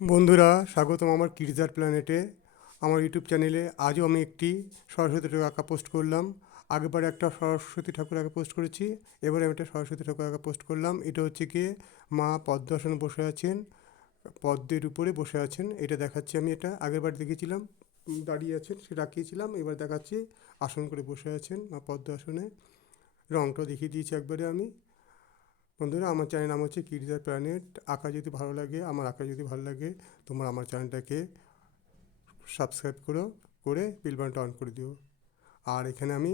বন্ধুরা, স্বাগতম আমার কিডজার প্ল্যানেটে, আমার ইউটিউব চ্যানেলে। আজও আমি একটি সরস্বতী ঠাকুর আঁকা পোস্ট করলাম। আগেরবার একটা সরস্বতী ঠাকুর আঁকা পোস্ট করেছি, এবারে আমি একটা সরস্বতী ঠাকুর আঁকা পোস্ট করলাম। এটা হচ্ছে গিয়ে মা পদ্মাসনে বসে আছেন, পদ্মের উপরে বসে আছেন। এটা দেখাচ্ছি আমি। এটা আগেরবার দেখেছিলাম দাঁড়িয়ে আছেন, সেটা আঁকিয়েছিলাম। এবার দেখাচ্ছি আসন করে বসে আছেন মা পদ্মাসনে। রংটা দেখিয়ে দিয়েছি একবারে আমি। বন্ধুরা, আমার চ্যানেল নাম হচ্ছে কিডজার প্ল্যানেট। আঁকা যদি ভালো লাগে, আমার আঁকা যদি ভালো লাগে, তোমরা আমার চ্যানেলটাকে সাবস্ক্রাইব করে বেল বাটনটা অন করে দিও। আর এখানে আমি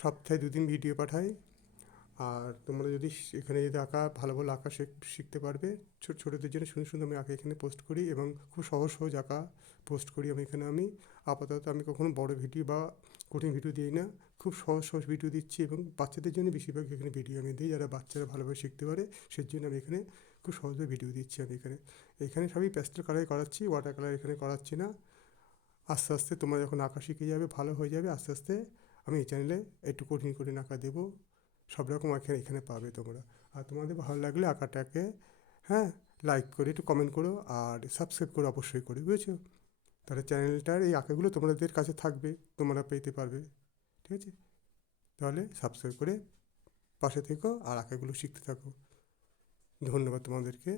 সপ্তাহে 2 দিন ভিডিও পাঠাই। আর তোমরা যদি এখানে যদি আঁকা ভালো ভালো আঁকা শিখতে পারবে। ছোটোদের জন্য সুন্দর সুন্দর আমি আঁকা এখানে পোস্ট করি, এবং খুব সহজ সহজ আঁকা পোস্ট করি আমি এখানে। আমি আপাতত আমি কখনো বড় ভিডিও বা কঠিন ভিডিও দিই না, খুব সহজ সহজ ভিডিও দিচ্ছি। এবং বাচ্চাদের জন্য বেশিরভাগ এখানে ভিডিও আমি দিই, যারা বাচ্চারা ভালোভাবে শিখতে পারে। সেই জন্য আমি এখানে খুব সহজভাবে ভিডিও দিচ্ছি। আমি এখানে সবই প্যাস্টেল কালারে করাচ্ছি, ওয়াটার কালার এখানে করাচ্ছি না। আস্তে আস্তে তোমরা যখন আঁকা শিখে যাবে, ভালো হয়ে যাবে, আস্তে আস্তে আমি এই চ্যানেলে একটু কঠিন কঠিন আঁকা দেবো। সব রকম এখানে পাবে তোমরা। আর তোমাদের ভালো লাগলে আঁকাটাকে, হ্যাঁ, লাইক করে একটু কমেন্ট করো, আর সাবস্ক্রাইব করো অবশ্যই করে, বুঝেছো? তাহলে চ্যানেলটার এই আঁকাগুলো তোমাদের কাছে থাকবে, তোমরা পেতে পারবে। ঠিক আছে? তাহলে সাবস্ক্রাইব করে পাশে থেকো আর আঁকাগুলো শিখতে থাকো। ধন্যবাদ তোমাদেরকে।